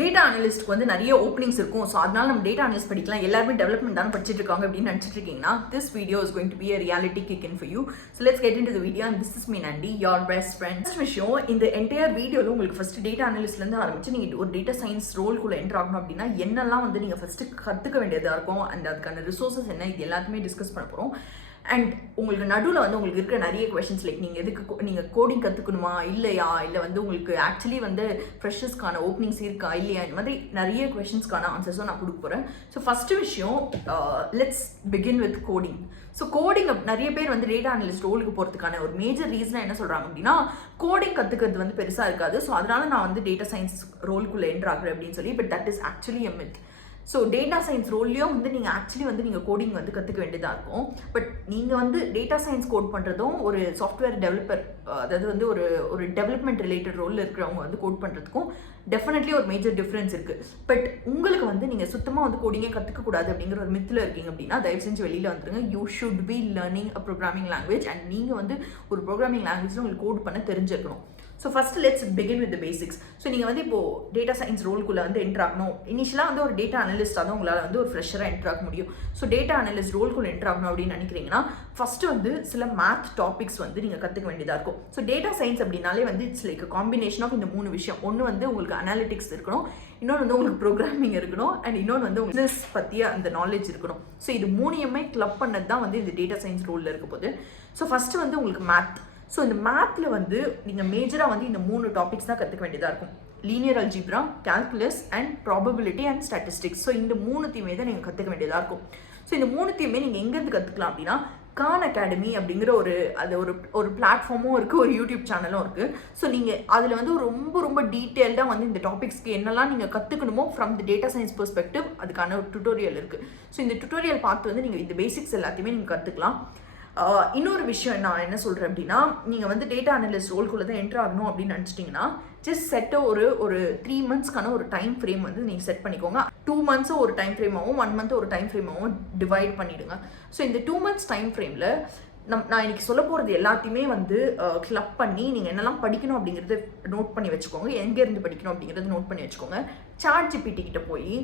Data அனலிஸ்ட்க்கு வந்து நிறைய openings இருக்கும். ஸோ அதனால நம்ம டேட்டா அனலிஸ்ட் படிக்கலாம், எல்லாருமே டெவலப்மெண்ட் தானே படிச்சுட்டு இருக்காங்க அப்படின்னு நினச்சிட்டு இருக்கீங்கன்னா, this video is going to be a reality kick in for you. So let's get into the video and this is me Nandi, your best friend. First விஷயம், இந்த என்டையர் வீடியோவில் உங்களுக்கு ஃபர்ஸ்ட் டேட்டா அனலிஸ்ட்லேருந்து ஆரம்பிச்சு நீங்கள் ஒரு டேட்டா சயின்ஸ் ரோல்குள்ளே என்டர் ஆகணும் அப்படின்னா என்னெல்லாம் வந்து நீங்கள் ஃபஸ்ட்டு கற்றுக்க வேண்டியதாக இருக்கும் அண்ட் அதுக்கான ரிசோர்ஸஸ் என்ன, இது எல்லாத்தையுமே டிஸ்கஸ் பண்ண போகிறோம். அண்ட் உங்களுக்கு நடுவில் வந்து உங்களுக்கு இருக்கிற நிறைய கொஷின்ஸ் லைக் நீங்கள் எதுக்கு நீங்கள் கோடிங் கற்றுக்கணுமா இல்லையா, இல்லை வந்து உங்களுக்கு ஆக்சுவலி வந்து ஃப்ரெஷர்ஸ்க்கான ஓப்பனிங்ஸ் இருக்கா இல்லையா, இந்த மாதிரி நிறைய கொஷின்ஸ்க்கான ஆன்சர்ஸும் நான் கொடுக்க போகிறேன். ஸோ ஃபஸ்ட்டு விஷயம், let's begin with coding. So coding நிறைய பேர் வந்து டேட்டா அனலிஸ்ட் ரோலுக்கு போகிறதுக்கான ஒரு மேஜர் ரீசனாக என்ன சொல்கிறாங்க அப்படின்னா, கோடிங் கற்றுக்கிறது வந்து பெருசாக இருக்காது, ஸோ அதனால நான் வந்து டேட்டா சயின்ஸ் ரோலுக்குள்ளே என்டர் ஆகுறேன் அப்படின்னு சொல்லி. But that is actually a myth. So data science ரோல்லையும் வந்து நீங்கள் ஆக்சுவலி வந்து நீங்கள் கோடிங் வந்து கற்றுக்க வேண்டியதாக இருக்கும். பட் நீங்கள் வந்து டேட்டா சயின்ஸ் கோட் பண்ணுறதும் ஒரு சாஃப்ட்வேர் டெவலப்பர், அதாவது வந்து ஒரு டெவலப்மெண்ட் ரிலேட்டட் ரோலில் இருக்கிறவங்க வந்து கோட் பண்ணுறதுக்கும் டெஃபினெட்லி ஒரு மேஜர் டிஃப்ரென்ஸ் இருக்குது. பட் உங்களுக்கு வந்து நீங்கள் சுத்தமாக வந்து கோடிங்கே கற்றுக்கக்கூடாது அப்படிங்கிற ஒரு மித்தில் இருக்கீங்க அப்படின்னா தயவு செஞ்சு வெளியில் வந்துருங்க. You should be learning a programming language and நீங்கள் வந்து ஒரு ப்ரோக்ராமிங் லாங்குவேஜில் உங்களுக்கு கோட் பண்ண தெரிஞ்சிருக்கணும். So first let's begin with the basics. So நீங்கள் வந்து இப்போது டேட்டா சயின்ஸ் ரோல்குள்ளே வந்து என்ட்ரு ஆகணும். இனிஷியலாக வந்து ஒரு டேட்டா அனலிஸ்ட்டாக தான் உங்களால் வந்து ஒரு ஃப்ரெஷராக என்ட்ரு ஆக முடியும். ஸோ டேட்டா அனலிஸ்ட் ரோல்குள்ளே என்ட்ரு ஆகணும் அப்படின்னு நினைக்கிறீங்கன்னா ஃபஸ்ட்டு வந்து சில மேத் டாபிக்ஸ் வந்து நீங்கள் கற்றுக்க வேண்டியதாக இருக்கும். ஸோ டேட்டா சயின்ஸ் அப்படின்னாலே வந்து இட்ஸ் லைக் காம்பினேஷன் ஆஃப் இந்த 3 விஷயம். ஒன்று வந்து உங்களுக்கு அனாலிட்டிக்ஸ் இருக்கணும், இன்னொன்று வந்து உங்களுக்கு ப்ரோக்ராமிங் இருக்கணும், அண்ட் இன்னொன்று வந்து உங்களுக்கு பிஸ்னஸ் பற்றிய அந்த நாலேஜ் இருக்கணும். ஸோ இது 3யுமே கிளப் பண்ணது தான் வந்து இந்த டேட்டா சயின்ஸ் ரோலில் இருக்க போகுது. ஸோ ஃபஸ்ட்டு வந்து உங்களுக்கு மேத். ஸோ இந்த மேத்தில் வந்து நீங்கள் மேஜராக வந்து இந்த 3 டாபிக்ஸ் தான் கற்றுக்க வேண்டியதாக இருக்கும். Linear algebra, calculus and probability and statistics. So இந்த 3த்தையுமே தான் நீங்கள் கற்றுக்க வேண்டியதாக இருக்கும். ஸோ இந்த 3த்தையுமே நீங்கள் எங்கேருந்து கற்றுக்கலாம் அப்படின்னா, கான் அகாடமி அப்படிங்கிற ஒரு பிளாட்ஃபார்மும் இருக்குது, ஒரு யூடியூப் சேனலும் இருக்குது. ஸோ நீங்கள் அதில் வந்து ரொம்ப டீட்டெயில்டாக வந்து இந்த டாபிக்ஸ்க்கு என்னெல்லாம் நீங்கள் கற்றுக்கணுமோ from the data science perspective அதுக்கான ஒரு டுட்டோரியல் இருக்குது. ஸோ இந்த டுட்டோரியல் பார்த்து வந்து நீங்கள் இந்த பேசிக்ஸ் எல்லாத்தையுமே நீங்கள் கற்றுக்கலாம். இன்னொரு விஷயம் நான் என்ன சொல்கிறேன் அப்படின்னா, நீங்கள் வந்து டேட்டா அனலிஸ்ட் ரோல்குள்ளே தான் என்ட்ரு ஆகணும் அப்படின்னு நினச்சிட்டிங்கன்னா ஜஸ்ட் செட்டை ஒரு 3 மந்த்ஸ்க்கான ஒரு டைம் ஃப்ரேம் வந்து நீங்கள் செட் பண்ணிக்கோங்க. 2 மந்த்ஸை ஒரு டைம் ஃப்ரேமாகவும் 1 மந்த் ஒரு டைம் ஃப்ரேமாகவும் டிவைட் பண்ணிவிடுங்க. ஸோ இந்த 2 மந்த்ஸ் டைம் ஃப்ரேமில் நான் இன்றைக்கி சொல்ல போகிறது எல்லாத்தையுமே வந்து கிளப் பண்ணி நீங்கள் என்னெல்லாம் படிக்கணும் அப்படிங்கிறத நோட் பண்ணி வச்சுக்கோங்க. எங்கேருந்து படிக்கணும் அப்படிங்கிறத நோட் பண்ணி வச்சுக்கோங்க. சாட் ஜிபிடி கிட்ட போய்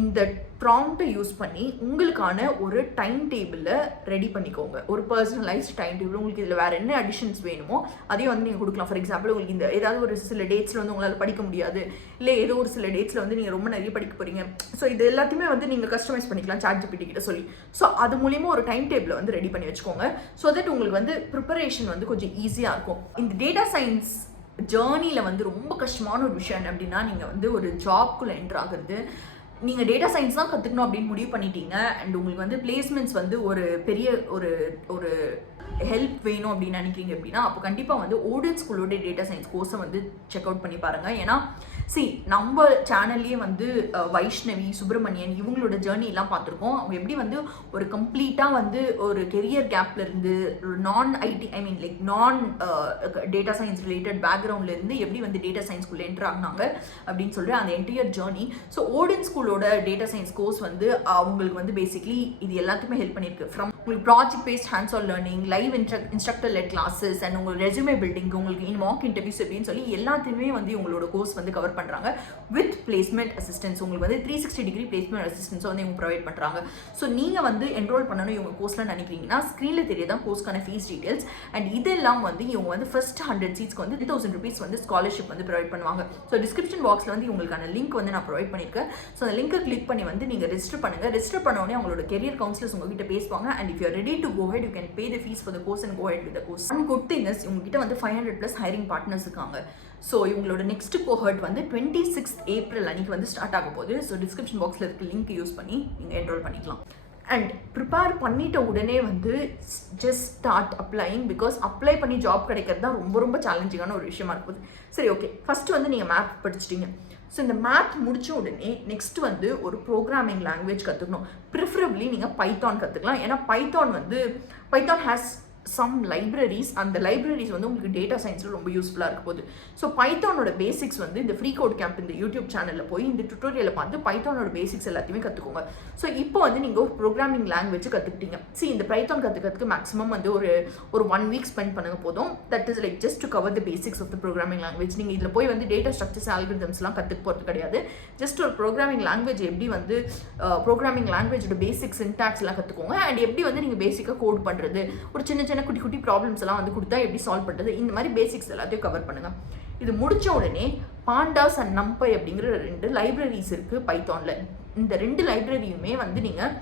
இந்த ப்ராம்ப்டை யூஸ் பண்ணி உங்களுக்கான ஒரு டைம் டேபிளை ரெடி பண்ணிக்கோங்க. ஒரு பர்சனலைஸ்ட் டைம் டேபிள். உங்களுக்கு இதில் வேறு என்ன அடிஷன்ஸ் வேணுமோ அதையும் வந்து நீங்கள் கொடுக்கலாம். ஃபார் எக்ஸாம்பிள், உங்களுக்கு இந்த ஏதாவது ஒரு சில டேட்ஸில் வந்து உங்களால் படிக்க முடியாது, இல்லை ஏதோ ஒரு சில டேட்ஸில் வந்து நீங்கள் ரொம்ப நிறைய படிக்க போகிறீங்க. ஸோ இது எல்லாத்தையுமே வந்து நீங்கள் கஸ்டமைஸ் பண்ணிக்கலாம் சாட் ஜிபிடி கிட்ட சொல்லி. ஸோ அது மூலிமா ஒரு டைம் டேபிளை வந்து ரெடி பண்ணி வச்சுக்கோங்க. ஸோ தட் உங்களுக்கு வந்து ப்ரிப்பரேஷன் வந்து கொஞ்சம் ஈஸியாக இருக்கும். இந்த டேட்டா சயின்ஸ் ஜேர்னியில் வந்து ரொம்ப கஷ்டமான ஒரு விஷயம் என்ன அப்படின்னா, நீங்கள் வந்து ஒரு ஜாப்குள்ளே என்ட்ரு ஆகுறது. நீங்கள் டேட்டா சயின்ஸ் தான் கற்றுக்கணும் அப்படின்னு முடிவு பண்ணிட்டீங்க அண்ட் உங்களுக்கு வந்து பிளேஸ்மெண்ட்ஸ் வந்து ஒரு பெரிய ஒரு ஹெல்ப் வேணும் அப்படின்னு நினைக்கிறீங்க அப்படின்னா, அப்போ கண்டிப்பாக வந்து ஓடன் ஸ்கூலோட டேட்டா சயின்ஸ் கோர்ஸை வந்து செக் அவுட் பண்ணி பாருங்கள். ஏன்னா நம்ம சேனல்லையே வந்து வைஷ்ணவி, சுப்பிரமணியன் இவங்களோட ஜேர்னிலாம் பார்த்துருக்கோம். அவங்க எப்படி வந்து ஒரு கம்ப்ளீட்டாக வந்து ஒரு கெரியர் கேப்லேருந்து நான் ஐடி நான் டேட்டா சயின்ஸ் ரிலேட்டட் பேக்ரவுண்ட்லேருந்து எப்படி வந்து டேட்டா சயின்ஸ்குள்ளே என்ட்ரு ஆகினாங்க அப்படின்னு சொல்லிட்டு அந்த என்டையர் ஜேர்னி. ஸோ ஓடன் ஸ்கூலோட டேட்டா சயின்ஸ் கோர்ஸ் வந்து அவங்களுக்கு வந்து பேசிக்லி இது எல்லாத்துக்குமே ஹெல்ப் பண்ணியிருக்கு. ஃப்ரம் உங்களுக்கு project paste hands on learning, live instructor let classes and உங்களுக்கு ரெஸ்யூமே பில்டிங், உங்களுக்கு மாக் இன்டர்வியூஸ் அப்படின்னு சொல்லி எல்லாத்தையுமே வந்து உங்களோட கோர்ஸ் வந்து கவர் பண்ணுறாங்க வித் பிளேஸ்மெண்ட் அசிஸ்டன்ஸ். உங்களுக்கு வந்து 360 டிகிரி பிளேஸ்மெண்ட் அசிஸ்டன்ஸ் வந்து இவங்க ப்ரொவைட் பண்ணுறாங்க. ஸோ நீங்கள் வந்து என்ரோல் பண்ணணும் இவங்க கோர்ஸில் நினைக்கிறீங்கன்னா ஸ்க்ரீனில் தெரியதான் கோர்ஸ்க்கான ஃபீஸ் டீட்டெயில்ஸ். அண்ட் இதெல்லாம் வந்து இவங்க வந்து ஃபர்ஸ்ட் 100 சீட்ஸ்க்கு வந்து 3000 rupees வந்து ஸ்காலர்ஷிப் வந்து ப்ரொவைட் பண்ணுவாங்க. ஸோ டிஸ்கிரிப்ஷன் பாக்ஸில் வந்து இவங்களுக்கான லிங்க் வந்து நான் ப்ரொவைட் பண்ணியிருக்கேன். ஸோ அந்த லிங்கை கிளிக் பண்ணி வந்து நீங்கள் ரெஜிஸ்டர் பண்ணுங்கள். ரெஜிஸ்டர் பண்ணோடனே அவங்களோட கெரியர் கவுன்சிலர்ஸ் உங்ககிட்ட பேசுவாங்க. And if you are ready to go ahead you can pay the fees for the course and go ahead with the course. And good thing is உங்ககிட்ட வந்து 500+ ஹைரிங் பார்ட்னர்ஸ் இருக்காங்க. So இவங்களோட next cohort வந்து 26th April அன்றைக்கி வந்து start ஆக போகுது. So description பாக்ஸில் இருக்க லிங்க் யூஸ் பண்ணி நீங்கள் என்ரோல் பண்ணிக்கலாம். அண்ட் ப்ரிப்பேர் பண்ணிட்ட உடனே வந்து ஜஸ்ட் ஸ்டார்ட் அப்ளைங். பிகாஸ் அப்ளை பண்ணி ஜாப் கிடைக்கிறது தான் ரொம்ப சேலஞ்சிங்கான ஒரு விஷயமா இருக்குது. சரி, ஓகே, ஃபஸ்ட்டு வந்து நீங்கள் மேத் படிச்சிட்டிங்க. ஸோ இந்த மேத் முடித்த உடனே நெக்ஸ்ட் வந்து ஒரு ப்ரோக்ராமிங் லாங்குவேஜ் கற்றுக்கணும். ப்ரிஃபரபிளி நீங்கள் பைத்தான் கற்றுக்கலாம். ஏன்னா பைத்தான் ஹேஸ் சம் லைப்ரரிஸ். அந்த லைப்ரரிஸ் வந்து உங்களுக்கு டேட்டா சயின்ஸில் ரொம்ப யூஸ்ஃபுல்லாக இருக்க போகுது. ஸோ பைத்தானோட பேசிக்ஸ் வந்து இந்த ஃப்ரீ கோட் கேம்ப் இந்த யூடியூப் சேனலில் போய் இந்த டுட்டோரியலை பார்த்து பைத்தானோட பேசிக்ஸ் எல்லாத்தையுமே கற்றுக்கோங்க. ஸோ இப்போ வந்து நீங்கள் ஒரு ப்ரோக்ராமிங் லாங்குவேஜ் கற்றுக்கிட்டீங்க. இந்த பைத்தான் கற்றுக்கிறதுக்கு மேக்ஸிமம் வந்து ஒரு 1 வீக் ஸ்பெண்ட் பண்ணுங்க போதும். That is like just to cover the basics of the programming language. நீங்கள் இதில் போய் வந்து டேட்டா ஸ்ட்ரக்சர்ஸ் ஆல்கிரிதம்ஸ்லாம் கற்றுக்க போகிறது கிடையாது. ஜஸ்ட் ஒரு ப்ரோக்ராமிங் லாங்குவேஜ் எப்படி வந்து ப்ரோக்ராமிங் லாங்குவேஜோட பேசிக் சின்டாக்ஸ்லாம் கற்றுக்கோங்க. அண்ட் எப்படி வந்து நீங்கள் பேசிக்காக கோட் பண்ணுறது, ஒரு சின்ன சின்ன குட்டி குட்டி ப்ராப்ளம்ஸ் எல்லாம் வந்து கொடுத்தா எப்படி சால்வ் பண்ணுறது, இந்த மாதிரி பேசிக்ஸ் எல்லாத்தையும் கவர் பண்ணுங்கள். இது முடிச்ச உடனே பாண்டாஸ் அண்ட் நம்பை அப்படிங்கிற 2 லைப்ரரிஸ் இருக்குது பைத்தானில். இந்த 2 லைப்ரரியுமே வந்து நீங்கள்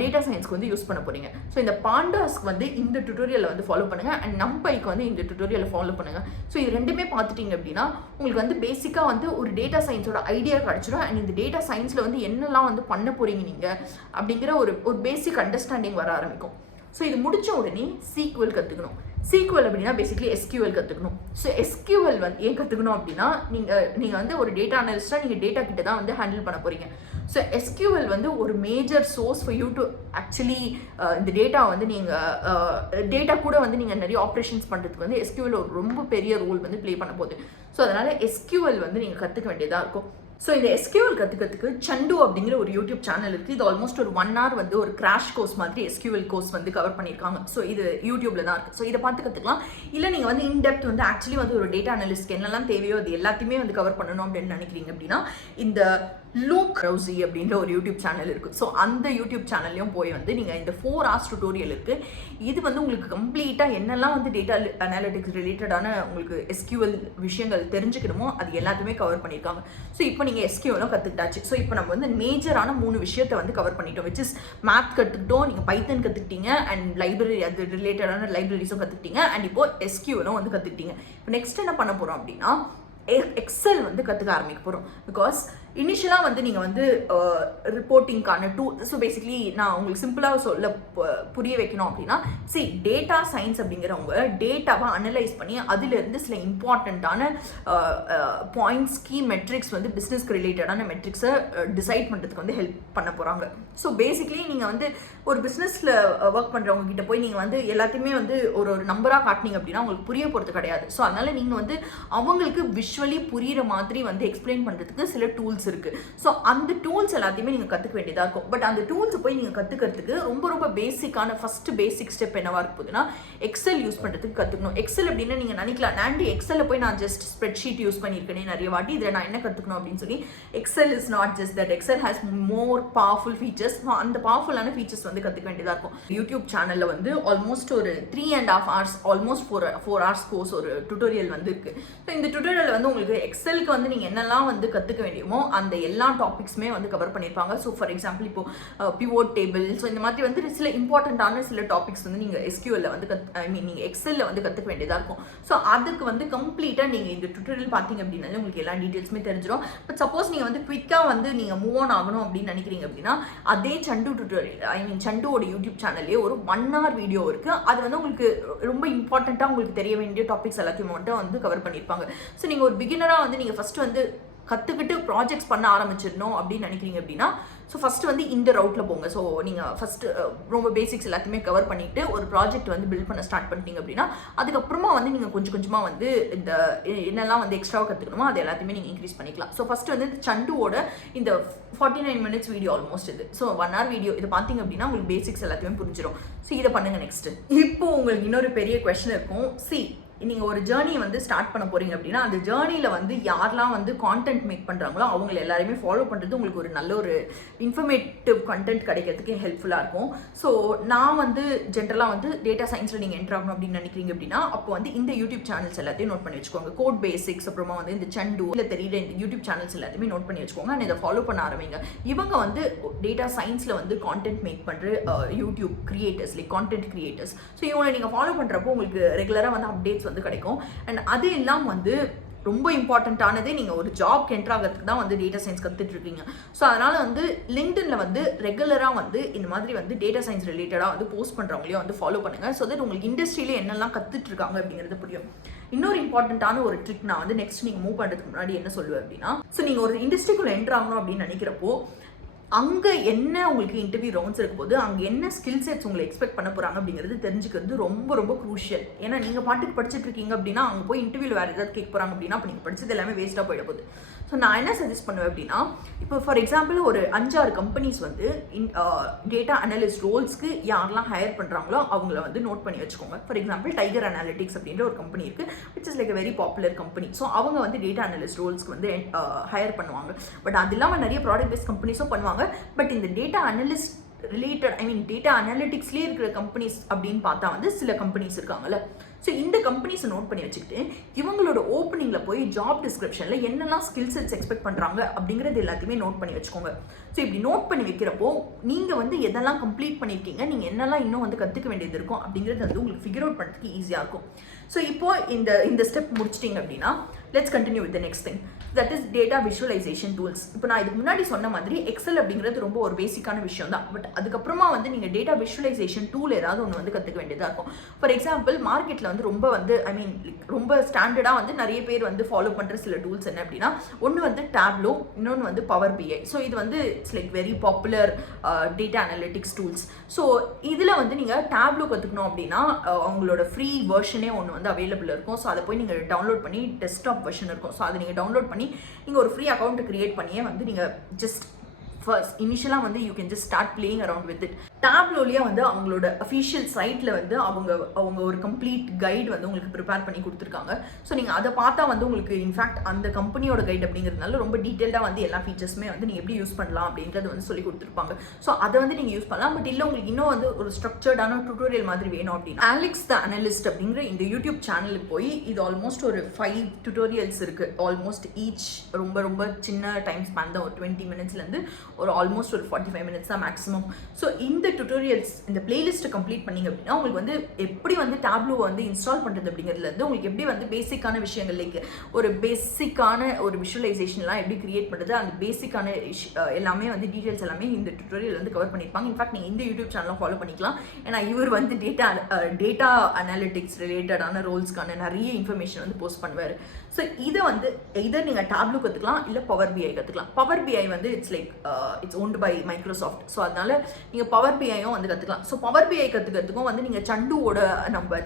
டேட்டா சயின்ஸ்க்கு வந்து யூஸ் பண்ண போகிறீங்க. ஸோ இந்த பாண்டாஸ்க்கு வந்து இந்த டுட்டோரியலை வந்து ஃபாலோ பண்ணுங்கள், அண்ட் நம்பைக்கு வந்து இந்த டுட்டோரியலை ஃபாலோ பண்ணுங்கள். ஸோ இது ரெண்டுமே பார்த்துட்டிங்க அப்படின்னா உங்களுக்கு வந்து பேசிக்காக வந்து ஒரு டேட்டா சயின்ஸோட ஐடியா கிடச்சிடும். அண்ட் இந்த டேட்டா சயின்ஸில் வந்து என்னெல்லாம் வந்து பண்ண போகிறீங்க நீங்கள் அப்படிங்கிற ஒரு பேசிக் அண்டர்ஸ்டாண்டிங் வர ஆரம்பிக்கும். ஸோ இது முடிச்ச உடனே SQL கற்றுக்கணும். SQL அப்படின்னா பேசிக்கலி SQL கற்றுக்கணும். ஸோ SQL வந்து ஏன் கற்றுக்கணும் அப்படின்னா நீங்கள் வந்து ஒரு டேட்டா அனலிஸ்ட்டாக நீங்கள் டேட்டா கிட்ட தான் வந்து ஹேண்டில் பண்ண போகிறீங்க. ஸோ SQL வந்து ஒரு major source for you to actually இந்த டேட்டா வந்து நீங்கள் டேட்டா கூட வந்து நீங்கள் நிறைய ஆப்ரேஷன்ஸ் பண்ணுறதுக்கு வந்து SQL ஒரு ரொம்ப பெரிய ரோல் வந்து ப்ளே பண்ண போகுது. ஸோ அதனால் SQL வந்து நீங்கள் கற்றுக்க வேண்டியதாக இருக்கும். ஸோ இந்த SQL கற்றுக்கிறதுக்கு சண்டு அப்படிங்கிற ஒரு யூடியூப் சேனல் இருக்குது. இது ஆல்மோஸ்ட் ஒரு 1 hour வந்து ஒரு கிராஷ் கோர்ஸ் மாதிரி SQL கோர்ஸ் வந்து கவர் பண்ணியிருக்காங்க. ஸோ இது யூடியூப்ல தான் இருக்குது. ஸோ இதை பார்த்து கற்றுக்கலாம். இல்லை நீங்கள் வந்து இன்டெப்த் வந்து ஆக்சுவலி வந்து ஒரு டேட்டா அனலிஸ்ட்க்கு என்னெல்லாம் தேவையோ அது எல்லாத்தையுமே வந்து கவர் பண்ணணும் அப்படின்னு நினைக்கிறீங்க அப்படின்னா இந்த லூக் ரவுசி அப்படின்ற ஒரு யூடியூப் சேனல் இருக்குது. ஸோ அந்த யூடியூப் சேனல்லையும் போய் வந்து நீங்கள் இந்த 4 hours டுட்டோரியல் இருக்குது. இது வந்து உங்களுக்கு கம்ப்ளீட்டாக என்னெல்லாம் வந்து டேட்டா அனாலிட்டிக்ஸ் ரிலேட்டடான உங்களுக்கு SQL விஷயங்கள் தெரிஞ்சுக்கணுமோ அது எல்லாத்தையுமே கவர் பண்ணியிருக்காங்க. ஸோ இப்போ நீங்கள் SQL கற்றுக்கிட்டாச்சு. ஸோ இப்போ நம்ம வந்து மேஜரான 3 விஷயத்தை வந்து கவர் பண்ணிட்டோம். விச் இஸ் மேத் கற்றுக்கிட்டோம், நீங்கள் பைத்தன் கற்றுக்கிட்டீங்க, அண்ட் லைப்ரரி அது ரிலேட்டடான லைப்ரரிஸும் கற்றுக்கிட்டீங்க, அண்ட் இப்போ SQL வந்து கற்றுக்கிட்டீங்க. இப்போ நெக்ஸ்ட் என்ன பண்ண போகிறோம் அப்படின்னா எக்ஸல் வந்து கற்றுக்க ஆரம்பிக்க போகிறோம். பிகாஸ் இனிஷியலாக வந்து நீங்கள் வந்து ரிப்போர்ட்டிங்கான ஸோ பேசிக்லி நான் உங்களுக்கு சிம்பிளாக புரிய வைக்கணும் அப்படின்னா டேட்டா சயின்ஸ் அப்படிங்கிறவங்க டேட்டாவை அனலைஸ் பண்ணி அதிலிருந்து சில இம்பார்ட்டண்ட்டான பாயிண்ட்ஸ், கீ மெட்ரிக்ஸ் வந்து பிஸ்னஸ்க்கு ரிலேட்டடான மெட்ரிக்ஸை டிசைட் பண்ணுறதுக்கு வந்து ஹெல்ப் பண்ண போகிறாங்க. ஸோ பேசிக்லி நீங்கள் வந்து ஒரு பிஸ்னஸில் ஒர்க் பண்ணுறவங்க கிட்ட போய் நீங்கள் வந்து எல்லாத்தையுமே வந்து ஒரு நம்பராக காட்டினீங்க அப்படின்னா உங்களுக்கு புரிய போகிறது கிடையாது. ஸோ அதனால் நீங்கள் வந்து அவங்களுக்கு விஷுவலி புரிகிற மாதிரி வந்து எக்ஸ்பிளைன் பண்ணுறதுக்கு சில டூல்ஸ் இருக்குது. ஸோ அந்த டூல்ஸ் எல்லாத்தையுமே நீங்கள் கற்றுக்க வேண்டியதாக இருக்கும். பட் அந்த டூல்ஸ் போய் நீங்கள் கற்றுக்கிறதுக்கு ரொம்ப பேசிக்கான ஃபஸ்ட்டு பேசிக் ஸ்டெப் என்னவா இருக்குதுன்னா எக்ஸல் யூஸ் பண்ணுறதுக்கு கற்றுக்கணும். எக்ஸல் அப்படின்னா நீங்கள் நினைக்கலாம் நாண்டி எக்ஸலில் போய் நான் ஜஸ்ட் ஸ்ப்ரெட்ஷீட் யூஸ் பண்ணியிருக்கேனே நிறைய வாட்டி, இதில் நான் என்ன கற்றுக்கணும் அப்படின்னு சொல்லி. Excel is not just that. Excel has more powerful features. அந்த பவர்ஃபுல்லான ஃபீச்சர்ஸ் வந்து கற்றுக்க வேண்டியதாக இருக்கும். யூடியூப் சேனலில் வந்து ஆல்மோஸ்ட் ஒரு 3.5 hours ஆல்மோஸ்ட் 4 hours கோர்ஸ் ஒரு டுட்டோரியல் வந்து இருக்குது. ஸோ இந்த டுட்டோரியல் வந்து உங்களுக்கு எக்ஸலுக்கு வந்து நீங்கள் என்னெல்லாம் வந்து கற்றுக்க வேண்டியமோ அந்த எல்லா டாபிக்ஸுமே வந்து கவர் பண்ணியிருப்பாங்க. ஸோ ஃபார் எக்ஸாம்பிள் இப்போ பிவோட் டேபிள், ஸோ இந்த மாதிரி வந்து சில இம்பார்ட்டண்ட்டான சில டாபிக்ஸ் வந்து நீங்கள் SQL வந்து நீங்கள் எக்ஸலில் வந்து கற்றுக்க வேண்டியதாக இருக்கும். ஸோ அதுக்கு வந்து கம்ப்ளீட்டாக நீங்கள் இந்த டுட்டோரியல் பார்த்தீங்க அப்படின்னாலே உங்களுக்கு எல்லா டீட்டெயில்ஸுமே தெரிஞ்சிடும். பட் சப்போஸ் நீங்கள் வந்து குவிக்காக வந்து நீங்கள் மூவ் ஆன் ஆகணும் அப்படின்னு நினைக்கிறீங்க அப்படின்னா அதே சண்டு டுட்டோரியல் சண்டுவோட யூடியூப் சேனல்லே ஒரு 1 hour வீடியோ இருக்குது. அது வந்து உங்களுக்கு ரொம்ப இம்பார்ட்டண்ட்டாக உங்களுக்கு தெரிய வேண்டிய டாபிக்ஸ் எல்லாத்தையும் மட்டும் வந்து கவர் பண்ணியிருப்பாங்க. ஸோ நீங்கள் ஒரு பிகினராக வந்து நீங்கள் ஃபஸ்ட்டு வந்து கற்றுக்கிட்டு ப்ராஜெக்ட்ஸ் பண்ண ஆரம்பிச்சிடணும் அப்படின்னு நினைக்கிறீங்க அப்படின்னா ஸோ ஃபஸ்ட்டு வந்து இந்த ரவுட்டில் போங்க. ஸோ நீங்கள் ஃபஸ்ட்டு ரொம்ப பேசிக்ஸ் எல்லாத்தையுமே கவர் பண்ணிவிட்டு ஒரு ப்ராஜெக்ட் வந்து பில்ட் பண்ண ஸ்டார்ட் பண்ணிட்டீங்க அப்படின்னா அதுக்கப்புறமா வந்து நீங்கள் கொஞ்சம் கொஞ்சமாக வந்து இந்த என்னெல்லாம் வந்து எக்ஸ்ட்ராவாக கற்றுக்கணுமோ அது எல்லாத்தையுமே நீங்கள் இன்க்ரீஸ் பண்ணிக்கலாம். ஸோ ஃபஸ்ட்டு வந்து சண்டுவோட இந்த 49 minutes வீடியோ ஆல்மோஸ்ட் இது. ஸோ 1 hour வீடியோ இது பார்த்தீங்க அப்படின்னா உங்களுக்கு பேசிக்ஸ் எல்லாத்தையுமே புரிஞ்சிடும். ஸோ இதை பண்ணுங்கள். நெக்ஸ்ட்டு இப்போ உங்களுக்கு இன்னொரு பெரிய கொஸ்டின் இருக்கும். நீங்கள் ஒரு ஜேர்னி வந்து ஸ்டார்ட் பண்ண போகிறீங்க அப்படின்னா அந்த ஜேர்னியில் வந்து யாரெல்லாம் வந்து கான்டென்ட் மேக் பண்ணுறாங்களோ அவங்களை எல்லாருமே ஃபாலோ பண்ணுறது உங்களுக்கு ஒரு நல்ல ஒரு இன்ஃபர்மேட்டிவ் கண்டென்ட் கிடைக்கிறதுக்கு ஹெல்ப்ஃபுல்லாக இருக்கும். ஸோ நான் வந்து ஜென்ரலாக வந்து டேட்டா சயின்ஸில் நீங்கள் என்ட்ரு ஆகணும் அப்படின்னு நினைக்கிறீங்க அப்படின்னா அப்போ வந்து இந்த யூடியூப் சேனல்ஸ் எல்லாத்தையும் நோட் பண்ணி வச்சுக்கோங்க. கோட் பேசிக்ஸ், அப்புறமா வந்து இந்த சண்டு இல்லை தெரியல இந்த யூடியூப் சேனல்ஸ் எல்லாத்தையுமே நோட் பண்ணி வச்சுக்கோங்க. அண்ட் இதை ஃபாலோ பண்ண ஆரம்பிங்க. இவங்க வந்து டேட்டா சயின்ஸில் வந்து கான்டென்ட் மேக் பண்ணுற YouTube creators, like content creators. So இவங்களை நீங்கள் ஃபாலோ பண்ணுறப்போ உங்களுக்கு ரெகுலராக வந்து அப்டேட்ஸ் வந்து கிடைக்கும். அண்ட் அது எல்லாம் வந்து ரொம்ப இம்பார்ட்டண்ட்டானது. நீங்கள் ஒரு ஜாப் என்ட்ராகிறதுக்கு தான் வந்து டேட்டா சயின்ஸ் கற்றுட்டு இருக்கீங்க. ஸோ அதனால் வந்து லிங்க்டின்ல வந்து ரெகுலராக வந்து இந்த மாதிரி வந்து டேட்டா சயின்ஸ் ரிலேட்டடாக வந்து போஸ்ட் பண்ணுறவங்களையும் வந்து ஃபாலோ பண்ணுங்கள். ஸோ தட் உங்களுக்கு இண்டஸ்ட்ரியில் என்னெல்லாம் கற்றுட்டு இருக்காங்க அப்படிங்கிறது புரியும். இன்னொரு இம்பார்ட்டண்ட்டான ஒரு ட்ரிக் நான் வந்து நெக்ஸ்ட் நீங்கள் மூவ் பண்ணுறதுக்கு முன்னாடி என்ன சொல்லுவேன் அப்படின்னா, ஸோ நீங்கள் ஒரு இண்டஸ்ட்ரிக்குள்ளே என்ட்ரு ஆகணும் அப்படின்னு நினைக்கிறப்போ அங்கே என்ன உங்களுக்கு இன்டர்வியூ ரவுண்ட்ஸ் இருக்கும் போது அங்கே என்ன ஸ்கில் செட்ஸ் உங்களை எக்ஸ்பெக்ட் பண்ண போகிறாங்க அப்படிங்கிறது தெரிஞ்சுக்கிறது ரொம்ப ரொம்ப க்ரூஷியல். ஏன்னா நீங்கள் பாட்டுக்கு படிச்சுட்டு இருக்கீங்க அப்படின்னா அங்கே போய் இன்டர்வியூவில் வேறு ஏதாவது கேட்க போகிறாங்க அப்படின்னா அப்போ நீங்கள் படிச்சது எல்லாமே வேஸ்ட்டாக போயிட போகுது. ஸோ நான் என்ன சஜஸ்ட் பண்ணுவேன் அப்படின்னா, இப்போ ஃபார் எக்ஸாம்பிள் ஒரு 5-6 கம்பெனிஸ் வந்து டேட்டா அனலிஸ்ட் ரோல்ஸ்க்கு யாரெல்லாம் ஹையர் பண்ணுறாங்களோ அவங்கள வந்து நோட் பண்ணி வச்சுக்கோங்க. ஃபார் எக்ஸாம்பிள் டைகர் அனாலிட்டிக்ஸ் அப்படின்ற ஒரு கம்பெனி இருக்குது, which is like a very popular company. So அவங்க வந்து டேட்டா அனலிஸ்ட் ரோல்ஸ்க்கு வந்து ஹையர் பண்ணுவாங்க. பட் அது இல்லாமல் நிறைய ப்ராடக்ட் பேஸ்ட் கம்பெனிஸும் பண்ணுவாங்க. பட் இந்த டேட்டா அனலிஸ்ட் ரிலேட்டட் டேட்டா அனாலிட்டிக்ஸ்லேயே இருக்கிற கம்பெனிஸ் அப்படின்னு பார்த்தா வந்து சில கம்பெனிஸ் இருக்காங்கல்ல. ஸோ இந்த கம்பெனிஸை நோட் பண்ணி வச்சுக்கிட்டு இவங்களோட ஓப்பனிங்கில் போய் ஜாப் டிஸ்கிரிப்ஷனில் என்னெல்லாம் ஸ்கில் செட்ஸ் எக்ஸ்பெக்ட் பண்ணுறாங்க அப்படிங்கிறது எல்லாத்தையுமே நோட் பண்ணி வச்சுக்கோங்க. ஸோ இப்படி நோட் பண்ணி வைக்கிறப்போ நீங்கள் வந்து எதெல்லாம் கம்ப்ளீட் பண்ணியிருக்கீங்க, நீங்கள் என்னெல்லாம் இன்னும் வந்து கற்றுக்க வேண்டியது இருக்கும் அப்படிங்கிறது வந்து உங்களுக்கு ஃபிகர் அவுட் பண்ணுறதுக்கு ஈஸியாக இருக்கும். ஸோ இப்போ இந்த ஸ்டெப் முடிச்சிட்டிங்க அப்படின்னா let's continue with the next thing, that is data visualization tools. இப்போ நான் இதுக்கு முன்னாடி சொன்ன மாதிரி எக்ஸல் அப்படிங்கிறது ரொம்ப ஒரு பேசிக்கான விஷயம் தான். பட் அதுக்கப்புறமா வந்து நீங்கள் டேட்டா விஷுவலைசேஷன் டூல் ஏதாவது ஒன்று வந்து கற்றுக்க வேண்டியதாக இருக்கும். ஃபார் எக்ஸாம்பிள் மார்க்கெட்டில் வந்து ரொம்ப வந்து ரொம்ப ஸ்டாண்டர்டாக வந்து நிறைய பேர் வந்து ஃபாலோ பண்ணுற சில டூல்ஸ் என்ன அப்படின்னா, ஒன்று வந்து டேப்லோ, இன்னொன்று வந்து பவர் பிஐ. ஸோ இது வந்து it's like very popular data analytics tools. So இதில் வந்து நீங்கள் டேப்லோ கற்றுக்கணும் அப்படின்னா அவங்களோட ஃப்ரீ வெர்ஷனே ஒன்று வந்து அவைலபிள் இருக்கும். ஸோ அதை போய் நீங்கள் டவுன்லோட் பண்ணி டெஸ்க்டாப் வெர்ஷன் இருக்கும். ஸோ அதை நீங்கள் டவுன்லோட் பண்ணி நீங்கள் ஒரு ஃப்ரீ அக்கௌண்ட் கிரியேட் பண்ணியே வந்து நீங்கள் ஜஸ்ட் ஃபர்ஸ்ட் இனிஷியலாக வந்து you can just start playing around with it. டேப்லோலேயே வந்து அவங்களோட அஃபிஷியல் சைட்டில் வந்து அவங்க ஒரு கம்ப்ளீட் கைடு வந்து உங்களுக்கு ப்ரிப்பேர் பண்ணி கொடுத்துருக்காங்க. ஸோ நீங்கள் அதை பார்த்தா வந்து உங்களுக்கு இன்ஃபேக்ட் அந்த கம்பெனியோட கைடு அப்படிங்கிறதுனால ரொம்ப டீட்டெயில்டாக வந்து எல்லா ஃபீச்சர்ஸுமே வந்து நீங்கள் எப்படி யூஸ் பண்ணலாம் அப்படின்றது வந்து சொல்லி கொடுத்துருப்பாங்க. ஸோ அதை வந்து நீங்கள் யூஸ் பண்ணலாம். பட் இல்லை உங்களுக்கு இன்னும் வந்து ஒரு ஸ்ட்ரக்சர்டான டுட்டோரியல் மாதிரி வேணும் அப்படின்னா அலெக்ஸ் த அனலிஸ்ட் அப்படிங்கிற இந்த யூடியூப் சேனலுக்கு போய் இது ஆல்மோஸ்ட் ஒரு 5 டுட்டோரியல்ஸ் இருக்குது. ஆல்மோஸ்ட் ஈச் ரொம்ப ரொம்ப சின்ன டைம் ஸ்பேன் தான், ஒரு 20 மினிட்ஸ்லேருந்து ஒரு ஆல்மோஸ்ட் ஒரு 45 மினிட்ஸ் தான் மேக்ஸிமம். ஸோ இந்த டுட்டோரியல்ஸ் இந்த பிளேலிஸ்ட்டை கம்ப்ளீட் பண்ணிங்க அப்படின்னா உங்களுக்கு வந்து எப்படி வந்து டேப்லோ வந்து இன்ஸ்டால் பண்ணுறது அப்படிங்கிறதுலேருந்து உங்களுக்கு எப்படி வந்து பேசிக்கான விஷயங்கள் லைக் ஒரு பேசிக்கான ஒரு விஷுவலைசேஷன்லாம் எப்படி கிரியேட் பண்ணுறது, அந்த பேசிக்கான எல்லாமே வந்து டீட்டெயில்ஸ் எல்லாமே இந்த டுட்டோரியல் வந்து கவர் பண்ணியிருப்பாங்க. இன்ஃபேக்ட் நீங்கள் இந்த யூடியூப் சேனலும் ஃபாலோ பண்ணிக்கலாம். ஏன்னா இவர் வந்து டேட்டா அனாலிட்டிக்ஸ் ரிலேட்டடான ரோல்ஸ்க்கான நிறைய இன்ஃபர்மேஷன் வந்து போஸ்ட் பண்ணுவார். ஸோ இதை வந்து இதர் நீங்கள் டேப்லோ கற்றுக்கலாம், இல்லை பவர் பிஐ கற்றுக்கலாம். பவர் பிஐ வந்து it's owned by Microsoft. So அதனால நீங்கள் பவர் பிஐயும் வந்து கற்றுக்கலாம். ஸோ பவர் பிஐ கற்றுக்கிறதுக்கும் வந்து நீங்கள்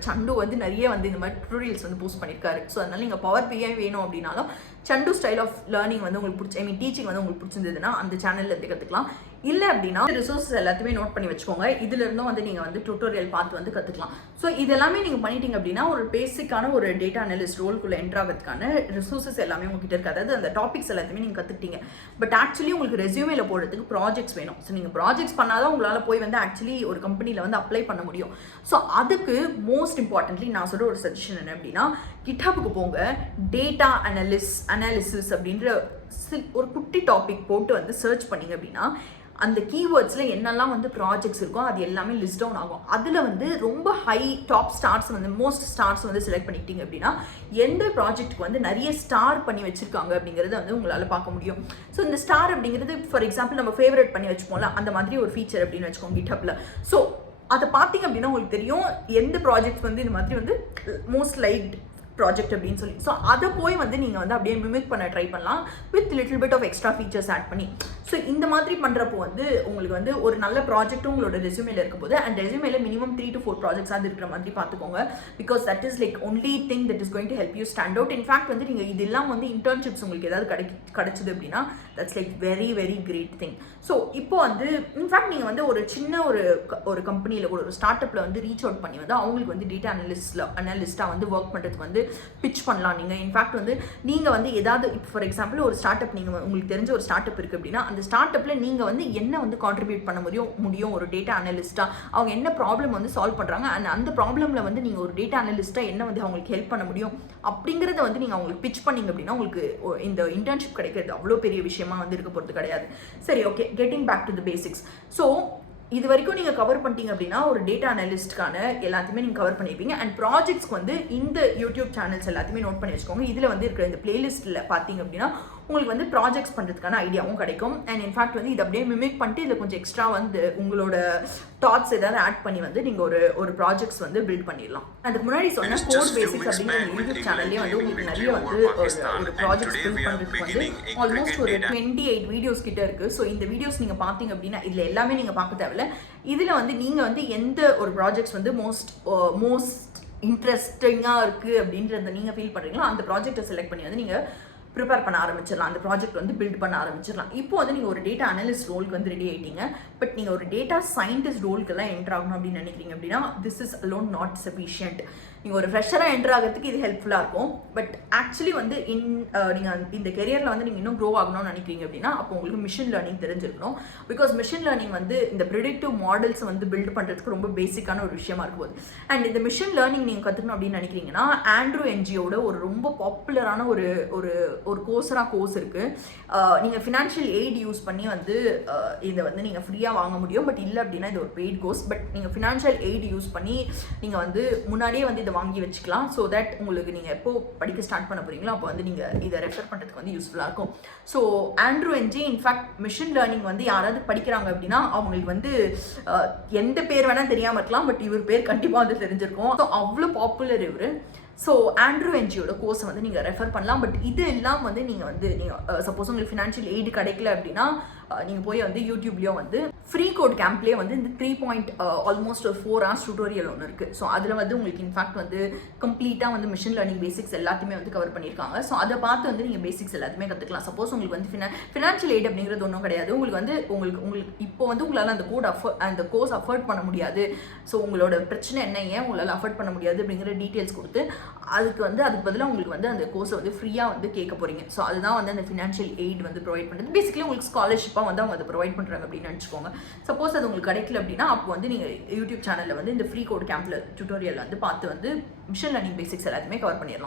சண்டு வந்து நிறைய வந்து இந்த மாதிரி டுட்டோரியல்ஸ் வந்து போஸ்ட் பண்ணியிருக்காரு. ஸோ அதனால நீங்கள் பவர் பிஐ வேணும் அப்படின்னாலும் சண்டு ஸ்டைல் ஆஃப் லேர்னிங் வந்து உங்களுக்கு பிடிச்சி டீச்சிங் வந்து உங்களுக்கு பிடிச்சிருந்ததுன்னா அந்த சேனலில் இருந்து கற்றுக்கலாம். இல்லை அப்படின்னா ரிசோர்ஸஸ் எல்லாத்தையுமே நோட் பண்ணி வச்சுக்கோங்க. இதுல இருந்தும் வந்து நீங்கள் வந்து டுட்டோரியல் பார்த்து வந்து கற்றுக்கலாம். ஸோ இதெல்லாமே நீங்கள் பண்ணிட்டீங்க அப்படின்னா ஒரு பேசிக்கான ஒரு டேட்டா அனலிஸ்ட் ரோல்குள்ளே என்ட்ரு ஆகிறதுக்கான ரிசோர்ஸஸ் எல்லாமே உங்ககிட்ட இருக்காது. அதாவது அந்த டாபிக்ஸ் எல்லாத்தையுமே நீங்கள் கற்றுக்கிட்டீங்க. பட் ஆக்சுவலி உங்களுக்கு ரெஸ்யூமேல போடுறதுக்கு ப்ராஜெக்ட்ஸ் வேணும். ஸோ நீங்கள் ப்ராஜெக்ட்ஸ் பண்ணாதான் உங்களால் போய் வந்து ஆக்சுவலி ஒரு கம்பெனியில் வந்து அப்ளை பண்ண முடியும். ஸோ அதுக்கு மோஸ்ட் இம்பார்ட்டன்ட்லி நான் சொல்கிற ஒரு சஜஷன் என்ன அப்படின்னா, கிட்ஹப்புக்கு போங்க, டேட்டா அனாலிசிஸ் அப்படின்ற ஒரு குட்டி டாபிக் போட்டு வந்து சர்ச் பண்ணிங்க அப்படின்னா அந்த கீவேர்ட்ஸில் என்னெல்லாம் வந்து ப்ராஜெக்ட்ஸ் இருக்கோ அது எல்லாமே லிஸ்ட் டவுன் ஆகும். அதில் வந்து ரொம்ப ஹை டாப் ஸ்டார்ஸ் வந்து மோஸ்ட் ஸ்டார்ஸ் வந்து செலக்ட் பண்ணிக்கிட்டீங்க அப்படின்னா எந்த ப்ராஜெக்ட்டுக்கு வந்து நிறைய ஸ்டார் பண்ணி வச்சுருக்காங்க அப்படிங்கிறது வந்து உங்களால் பார்க்க முடியும். ஸோ இந்த ஸ்டார் அப்படிங்கிறது ஃபார் எக்ஸாம்பிள் நம்ம ஃபேவரட் பண்ணி வச்சுப்போம்ல, அந்த மாதிரி ஒரு ஃபீச்சர் அப்படின்னு வச்சுக்கோங்க கிட்ஹப்பில். ஸோ அதை பார்த்தீங்க அப்படின்னா உங்களுக்கு தெரியும் எந்த ப்ராஜெக்ட்ஸ் வந்து இந்த மாதிரி வந்து மோஸ்ட் லைக்ட் ப்ராஜெக்ட் அப்படின்னு சொல்லி. ஸோ அதை போய் வந்து நீங்கள் வந்து அப்படியே மிமிக் பண்ண ட்ரை பண்ணலாம் with little bit of extra features add பண்ணி. ஸோ இந்த மாதிரி பண்ணுறப்போ வந்து உங்களுக்கு வந்து ஒரு நல்ல ப்ராஜெக்ட்டும் உங்களோட ரெஸ்யூமேல இருக்கும் போது அண்ட் ரெஸ்யூமேல மினிமம் 3 to 4 ப்ராஜெக்ட்ஸ் அது இருக்கிற மாதிரி பார்த்துக்கோங்க. Because that is like only thing that is going to help you stand அவுட். இன்ஃபேக்ட் வந்து நீங்கள் இதெல்லாம் வந்து இன்டர்ன்ஷிப்ஸ் உங்களுக்கு ஏதாவது கிடைச்சிது அப்படின்னா that's like very very great thing. So இப்போ வந்து இன்ஃபேக்ட் நீங்கள் வந்து ஒரு சின்ன ஒரு கம்பெனியில் ஒரு ஸ்டார்ட் அப்பில் வந்து ரீச் அவுட் பண்ணி வந்து அவங்களுக்கு வந்து டேட்டா அனலிஸ்ட்டாக வந்து ஒர்க் பண்ணுறதுக்கு வந்து பிச் பண்ணலாம். நீங்கள் இன்ஃபேக்ட் வந்து நீங்கள் வந்து ஏதாவது இப்போ ஃபார் எக்ஸாம்பிள் ஒரு ஸ்டார்ட் அப் நீங்கள் உங்களுக்கு தெரிஞ்ச ஒரு ஸ்டார்ட் அப் இருக்குது அப்படின்னா அந்த ஸ்டார்ட் அப்பில் நீங்கள் வந்து என்ன வந்து கான்ட்ரிபியூட் பண்ண முடியும் ஒரு டேட்டா அனலிஸ்ட்டாக, அவங்க என்ன ப்ராப்ளம் வந்து சால்வ் பண்ணுறாங்க அண்ட் அந்த ப்ராப்ளமில் வந்து நீங்கள் ஒரு டேட்டா அனலிஸ்ட்டாக என்ன வந்து அவங்களுக்கு ஹெல்ப் பண்ண முடியும் அப்படிங்கிறத வந்து நீங்கள் அவங்களுக்கு பிச் பண்ணிங்க அப்படின்னா உங்களுக்கு இந்த இன்டர்ன்ஷிப் கிடைக்கிறது அவ்வளோ பெரிய விஷயமா வந்து இருக்க போகிறது கிடையாது. சரி, okay, getting back to the basics. So இது வரைக்கும் நீங்கள் கவர் பண்ணிட்டீங்க அப்படின்னா ஒரு டேட்டா அனலிஸ்ட்கான எல்லாத்தையுமே நீங்கள் கவர் பண்ணியிருப்பீங்க. அண்ட் ப்ராஜெக்ட்ஸ்க்கு வந்து இந்த யூடியூப் சேனல்ஸ் எல்லாத்தையுமே நோட் பண்ணி வச்சுக்கோங்க. இதில் வந்து இருக்கிற இந்த பிளேலிஸ்ட்டில் பார்த்தீங்க அப்படின்னா உங்களுக்கு வந்து ப்ராஜெக்ட்ஸ் பண்ணுறதுக்கான ஐடியாவும் கிடைக்கும். அண்ட் இன்ஃபேக்ட் வந்து இது அப்படியே மிமிக் பண்ணிட்டு இதில் கொஞ்சம் எக்ஸ்ட்ரா வந்து உங்களோட தாட்ஸ் ஏதாவது ஆட் பண்ணி வந்து நீங்கள் ஒரு ப்ராஜெக்ட்ஸ் வந்து பில்ட் பண்ணிடலாம். அதுக்கு முன்னாடி சொன்ன கோட் பேசிக்ஸ் அப்படிங்கிற யூடியூப் சேனல்லே வந்து உங்களுக்கு நிறைய வந்து ஒரு ப்ராஜெக்ட்ஸ் பில்ட் பண்ணுறதுக்கு வந்து ஆல்மோஸ்ட் ஒரு 28 வீடியோஸ் கிட்ட இருக்குது. ஸோ இந்த வீடியோஸ் நீங்கள் பார்த்தீங்க அப்படின்னா இதில் எல்லாமே நீங்கள் பார்க்க தேவையில்ல. இதில் வந்து நீங்கள் வந்து எந்த ஒரு ப்ராஜெக்ட்ஸ் வந்து மோஸ்ட் இன்ட்ரெஸ்டிங்காக இருக்குது அப்படின்றத நீங்கள் ஃபீல் பண்ணுறீங்களோ அந்த ப்ராஜெக்டை செலக்ட் பண்ணி வந்து நீங்கள் ப்ரிப்பேர் பண்ண ஆரம்பிச்சிடலாம். அந்த ப்ராஜெக்ட் வந்து பில்ட் பண்ண ஆரம்பிச்சிடலாம். இப்போ வந்து நீங்கள் ஒரு டேட்டா அனலிஸ்ட் ரோலுக்கு வந்து ரெடி ஆகிட்டீங்க. பட் நீங்கள் ஒரு டேட்டா சயின்டிஸ்ட் ரோலுக்கெல்லாம் என்டர் ஆகணும் அப்படின்னு நினைக்கிறீங்க அப்படின்னா this is alone not sufficient. நீங்கள் ஒரு ஃப்ரெஷராக என்டர் ஆகிறதுக்கு இது ஹெல்ப்ஃபுல்லாக இருக்கும். பட் ஆக்சுவலி வந்து நீங்கள் இந்த கெரியரில் வந்து நீங்கள் இன்னும் க்ரோ ஆகணும்னு நினைக்கிறீங்க அப்படின்னா அப்போ உங்களுக்கு மிஷின் லேர்னிங் தெரிஞ்சிருக்கணும். பிகாஸ் மிஷின் லேர்னிங் வந்து இந்த ப்ரிடிக்டிவ் மாடல்ஸ் வந்து பில்ட் பண்ணுறதுக்கு ரொம்ப பேசிக்கான ஒரு விஷயமா இருக்கும். அண்ட் இந்த மிஷின் லேர்னிங் நீங்கள் கற்றுக்கணும் அப்படின்னு நினைக்கிறீங்கன்னா ஆண்ட்ரூ என்ஜியோட ஒரு ரொம்ப பாப்புலரான ஒரு கோர்ஸ் இருக்குது. நீங்கள் ஃபினான்ஷியல் எய்ட் யூஸ் பண்ணி வந்து இதை வந்து நீங்கள் ஃப்ரீயாக வாங்க முடியும். பட் இல்லை அப்படின்னா இது ஒரு பெய்ட் கோர்ஸ். பட் நீங்கள் ஃபினான்ஷியல் எய்ட் யூஸ் பண்ணி நீங்கள் வந்து முன்னாடியே வந்து இதை வாங்கி வச்சுக்கலாம். ஸோ தட் உங்களுக்கு நீங்கள் எப்போ படிக்க ஸ்டார்ட் பண்ண போகிறீங்களோ அப்போ வந்து நீங்கள் இதை ரெஃபர் பண்ணுறதுக்கு வந்து யூஸ்ஃபுல்லாக இருக்கும். So Andrew Ng in fact machine learning வந்து யாராவது படிக்கிறாங்க அப்படின்னா அவங்களுக்கு வந்து எந்த பேர் வேணால் தெரியாமல் இருக்கலாம். பட் இவர் பேர் கண்டிப்பாக வந்து தெரிஞ்சிருக்கும். ஸோ அவ்வளோ பாப்புலர் இவர். ஸோ ஆண்ட்ரூ என்ஜியோட கோர்ஸை வந்து நீங்கள் ரெஃபர் பண்ணலாம். பட் இது எல்லாம் வந்து நீங்கள் சப்போஸ் உங்களுக்கு ஃபினான்ஷியல் எய்டு கிடைக்கல அப்படின்னா நீங்கள் போய் வந்து யூடியூப்லேயும் வந்து ஃப்ரீ கோட் கேம்ப்லேயே வந்து இந்த 3 ஆல்மோஸ்ட் ஒரு 4 hours டியூட்டோரியல் ஒன்று இருக்குது. ஸோ அதில் வந்து உங்களுக்கு இன்ஃபேக்ட் வந்து கம்ப்ளீட்டாக வந்து மிஷின் லேர்னிங் பேசிக்ஸ் எல்லாத்தையுமே வந்து கவர் பண்ணியிருக்காங்க. ஸோ அதை பார்த்து வந்து நீங்கள் பேசிக்ஸ் எல்லாத்தையுமே கற்றுக்கலாம். சப்போஸ் உங்களுக்கு வந்து ஃபினான்ஷியல் எய்ட் அப்படிங்கிறது ஒன்றும் கிடையாது. உங்களுக்கு வந்து உங்களுக்கு இப்போ வந்து உங்களால் அந்த கோர்ஸ் அஃபோர்ட் பண்ண முடியாது. ஸோ உங்களோட பிரச்சனை என்ன, ஏன் உங்களால் அஃபோர்ட் பண்ண முடியாது அப்படிங்கிற டீட்டெயில்ஸ் கொடுத்து அதுக்கு பதிலாக உங்களுக்கு வந்து அந்த கோர்ஸை வந்து ஃப்ரீயாக வந்து கேட்க போகிறீங்க. ஸோ அதுதான் வந்து அந்த ஃபினான்ஷியல் எய்ட் வந்து ப்ரொவைட் பண்ணுறது. பேசிக்கலி உங்களுக்கு ஸ்காலர்ஷிப்பாக வந்து அவங்க அதை ப்ரொவைட் பண்ணுறாங்க அப்படின்னு நினச்சிக்கோங்க. சப்போஸ் அது உங்களுக்கு கிடைக்கல அப்படின்னா அப்போ வந்து நீங்கள் யூடியூப் சேனலில் வந்து இந்த ஃப்ரீ கோட் கேம்ப்ல டியூட்டோரியல் வந்து பார்த்து வந்து மிஷின் லேர்னிங் பேசிக்ஸ் எல்லாத்தையுமே கவர் பண்ணிடலாம்.